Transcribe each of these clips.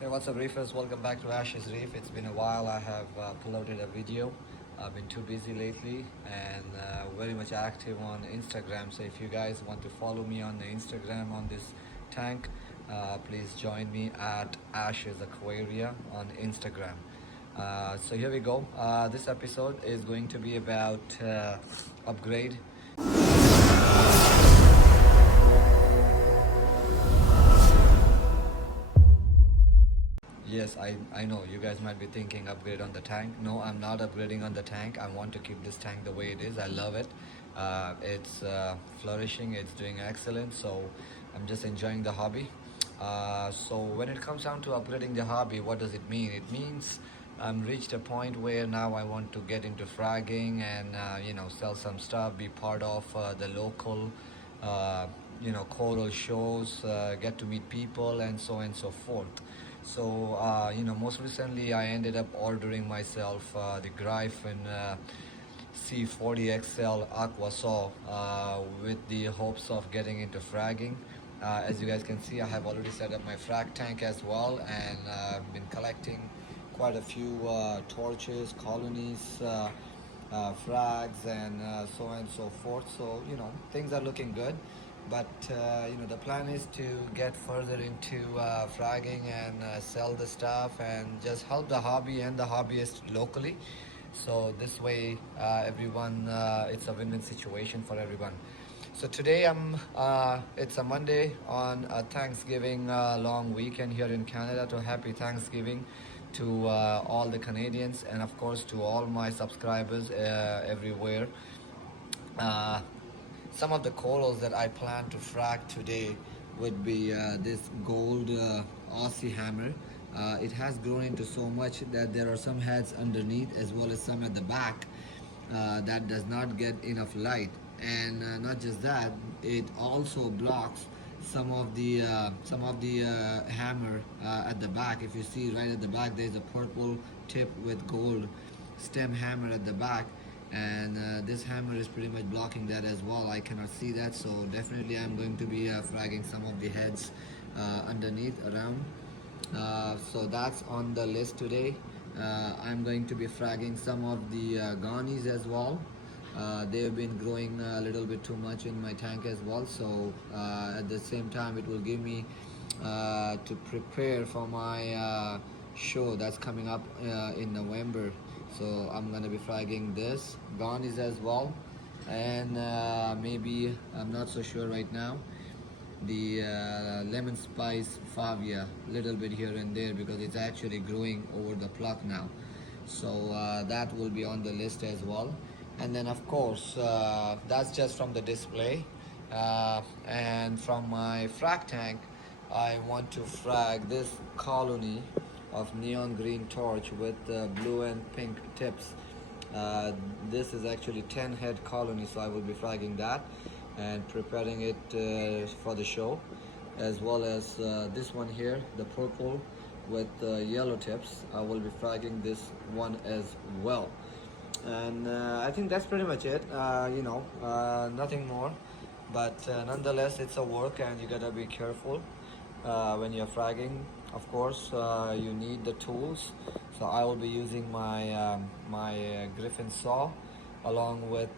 Hey, what's up, Reefers? Welcome back to Ash's Reef. It's been a while. I have uploaded a video. I've been too busy lately and very much active on Instagram. So if you guys want to follow me on the Instagram on this tank, please join me at Ash's Aquaria on Instagram. So here we go. This episode is going to be about upgrade. Yes, I know you guys might be thinking upgrade on the tank. No, I'm not upgrading on the tank. I want to keep this tank the way it is. I love it. It's flourishing, it's doing excellent. So I'm just enjoying the hobby. So when it comes down to upgrading the hobby, what does it mean? It means I'm reached a point where now I want to get into fragging and sell some stuff, be part of the local uh, choral shows, get to meet people and so on and so forth. So most recently I ended up ordering myself the Gryphon C40XL Aquasaw with the hopes of getting into fragging. As you guys can see, I have already set up my frag tank as well, and been collecting quite a few torches, colonies, frags, and so on and so forth. So things are looking good, but the plan is to get further into fragging and sell the stuff and just help the hobby and the hobbyist locally. So this way, everyone, it's a win-win situation for everyone. So today it's a Monday on a Thanksgiving long weekend here in Canada. So happy Thanksgiving to all the Canadians and of course to all my subscribers everywhere. Uh, some of the corals that I plan to frag today would be this gold Aussie hammer. It has grown into so much that there are some heads underneath as well as some at the back that does not get enough light, and not just that, it also blocks some of the hammer at the back. If you see right at the back, there's a purple tip with gold stem hammer at the back, and this hammer is pretty much blocking that as well. I cannot see that, so definitely I'm going to be fragging some of the heads underneath around. So that's on the list today. I'm going to be fragging some of the gonies as well. They've been growing a little bit too much in my tank as well, so at the same time it will give me to prepare for my show that's coming up in November. So I'm gonna be fragging this gonies as well, and maybe, I'm not so sure right now, the lemon spice favia, little bit here and there, because it's actually growing over the pluck now. So that will be on the list as well. And then of course that's just from the display, and from my frag tank I want to frag this colony of neon green torch with blue and pink tips. This is actually 10 head colony, so I will be fragging that and preparing it for the show, as well as this one here, the purple with yellow tips. I will be fragging this one as well, and I think that's pretty much it. Nothing more, but nonetheless it's a work and you gotta be careful when you're fragging. Of course you need the tools, so I will be using my Gryphon saw along with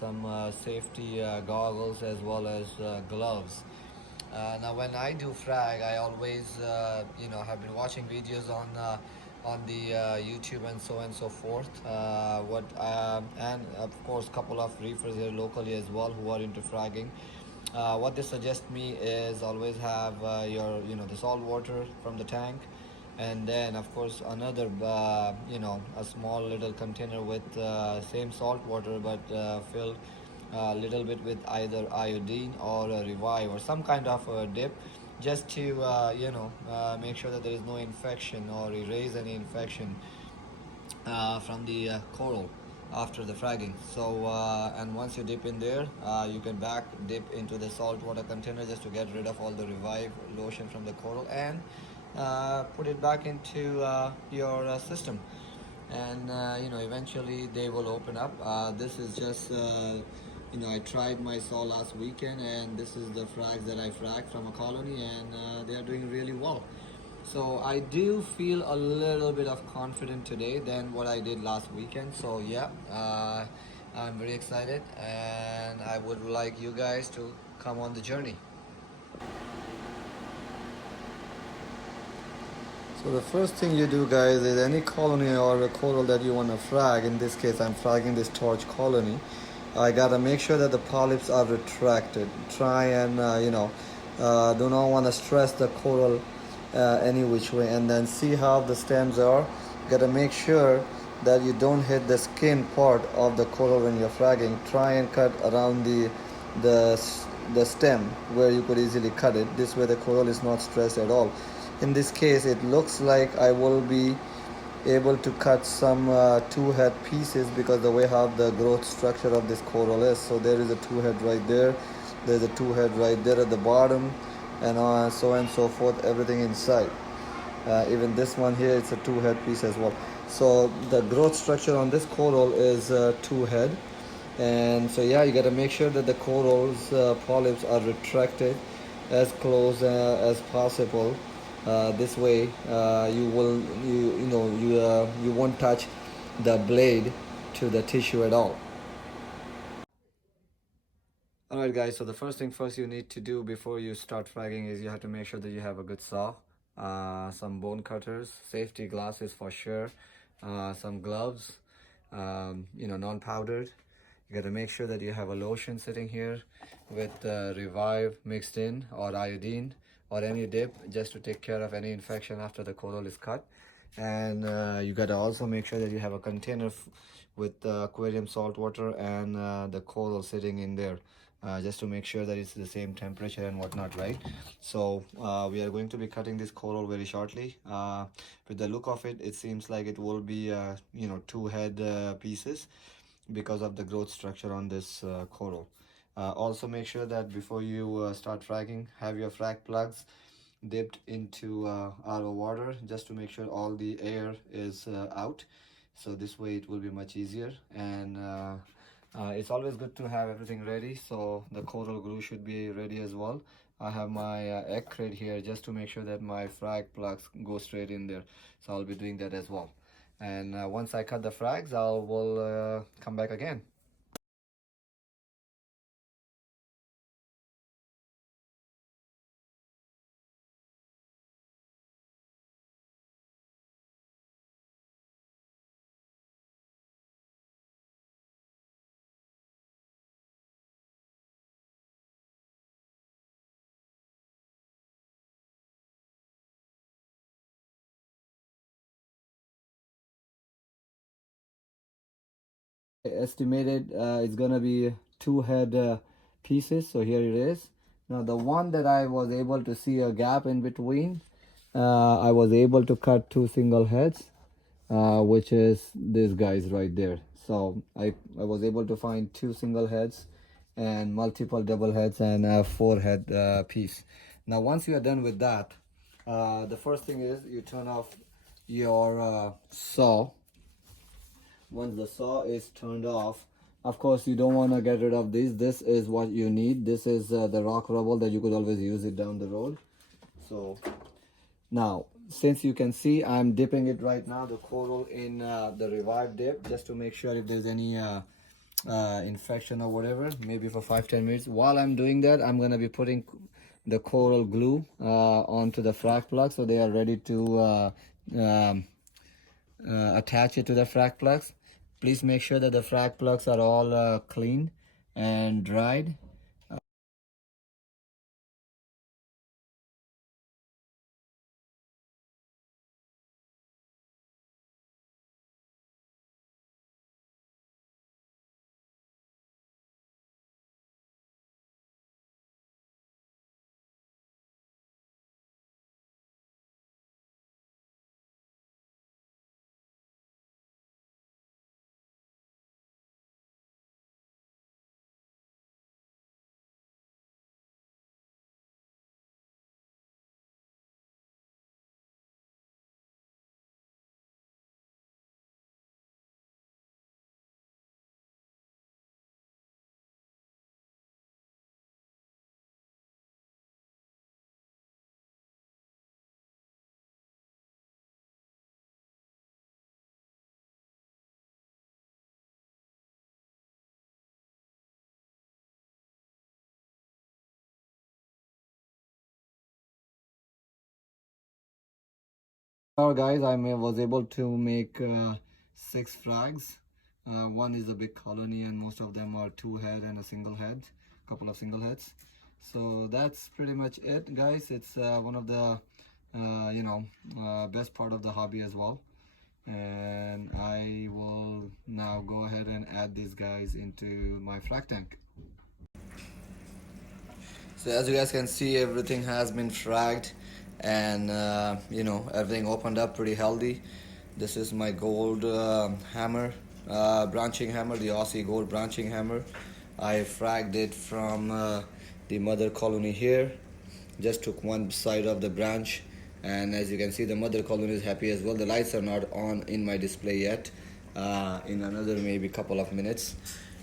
some safety goggles as well as gloves. Now when I do frag, I always have been watching videos on the YouTube and so on and so forth. And of course couple of reefers here locally as well who are into fragging. What they suggest me is always have the salt water from the tank, and then of course another a small little container with same salt water, but filled a little bit with either iodine or a revive or some kind of a dip, just to make sure that there is no infection or erase any infection from the coral after the fragging. So and once you dip in there, you can back dip into the salt water container just to get rid of all the revive lotion from the coral, and put it back into your system, and eventually they will open up. This is just I tried my saw last weekend, and this is the frags that I fragged from a colony, and they are doing really well. So I do feel a little bit of confident today than what I did last weekend. So yeah, I'm very excited, and I would like you guys to come on the journey. So the first thing you do, guys, is any colony or a coral that you want to frag. In this case, I'm fragging this torch colony. I gotta make sure that the polyps are retracted. Try and do not want to stress the coral any which way, and then see how the stems are. Gotta make sure that you don't hit the skin part of the coral when you're fragging. Try and cut around the the stem where you could easily cut it. This way the coral is not stressed at all. In this case, it looks like I will be able to cut some two head pieces because the way how the growth structure of this coral is. So there is a two head right there, there's a two head right there at the bottom, and so on and so forth, everything inside. Even this one here, it's a two head piece as well. So the growth structure on this coral is two head. And so yeah, you got to make sure that the corals polyps are retracted as close as possible. This way you won't touch the blade to the tissue at all. Alright guys, so the first thing first you need to do before you start fragging is you have to make sure that you have a good saw, some bone cutters, safety glasses for sure, some gloves, non-powdered. You got to make sure that you have a lotion sitting here with Revive mixed in, or iodine, or any dip, just to take care of any infection after the coral is cut. And you got to also make sure that you have a container with aquarium salt water and the coral sitting in there, just to make sure that it's the same temperature and whatnot, right? So we are going to be cutting this coral very shortly. With the look of it, it seems like it will be two head pieces because of the growth structure on this coral. Also make sure that before you start fragging, have your frag plugs dipped into RO water, just to make sure all the air is out. So this way it will be much easier. And it's always good to have everything ready, so the coral glue should be ready as well. I have my egg crate here just to make sure that my frag plugs go straight in there, so I'll be doing that as well. And once I cut the frags, I will come back again. Estimated it's gonna be two head pieces, so here it is. Now the one that I was able to see a gap in between, I was able to cut two single heads, which is these guys right there. So I was able to find two single heads and multiple double heads and a four head piece. Now once you are done with that, the first thing is you turn off your saw. Once the saw is turned off, of course you don't want to get rid of this is what you need. This is the rock rubble that you could always use it down the road. So now, since you can see, I'm dipping it right now, the coral, in the Revive dip, just to make sure if there's any infection or whatever, maybe for 5-10 minutes. While I'm doing that, I'm going to be putting the coral glue onto the frag plug, so they are ready to um, attach it to the frag plugs. Please make sure that the frag plugs are all clean and dried. Guys, was able to make 6 frags. One is a big colony and most of them are 2 head and a single head, couple of single heads. So that's pretty much it, guys. It's one of the best part of the hobby as well. And I will now go ahead and add these guys into my frag tank. So as you guys can see, everything has been fragged, and everything opened up pretty healthy. This is my gold hammer, branching hammer, the Aussie gold branching hammer. I fragged it from the mother colony here. Just took one side of the branch, and as you can see, the mother colony is happy as well. The lights are not on in my display yet. In another maybe couple of minutes,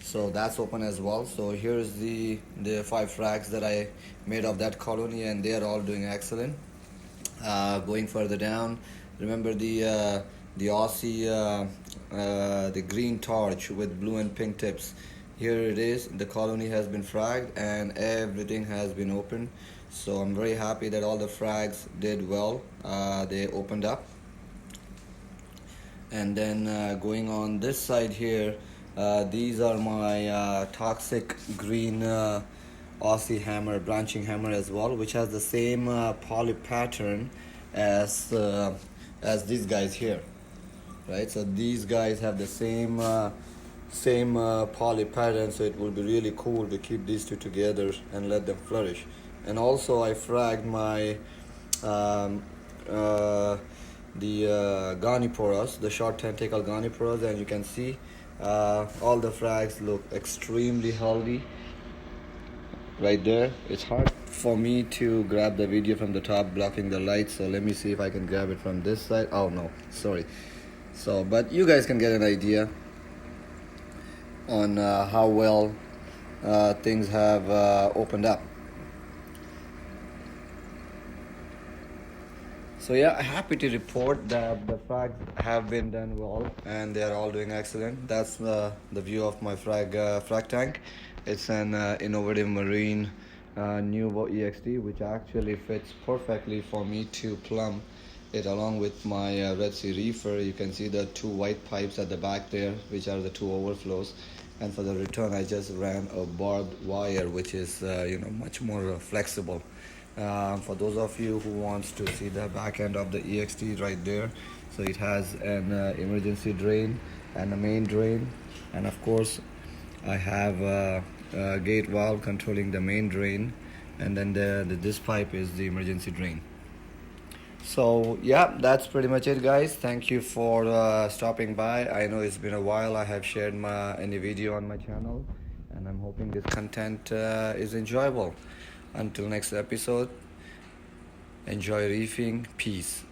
so that's open as well. So here's the 5 frags that I made of that colony, and they are all doing excellent. Going further down, remember the Aussie the green torch with blue and pink tips. Here it is. The colony has been fragged and everything has been opened. So I'm very happy that all the frags did well. They opened up. And then going on this side here, these are my toxic green Aussie hammer, branching hammer as well, which has the same poly pattern as these guys here, right? So these guys have the same poly pattern, so it will be really cool to keep these two together and let them flourish. And also I fragged my the Goniporas, the short tentacle Goniporas, and you can see all the frags look extremely healthy right there. It's hard for me to grab the video from the top, blocking the light, so let me see if I can grab it from this side. Oh no, sorry. So but you guys can get an idea on how well things have opened up. So yeah, happy to report that the frags have been done well and they are all doing excellent. That's the view of my frag tank. It's an innovative marine Nuvo EXT, which actually fits perfectly for me to plumb it along with my Red Sea Reefer. You can see the 2 white pipes at the back there, which are the 2 overflows. And for the return, I just ran a barbed wire, which is much more flexible. For those of you who wants to see the back end of the EXT right there, so it has an emergency drain and a main drain, and of course I have a gate valve controlling the main drain, and then this pipe is the emergency drain. So yeah, that's pretty much it, guys. Thank you for stopping by. I know it's been a while I have shared any video on my channel, and I'm hoping this content is enjoyable. Until next episode, enjoy reefing. Peace.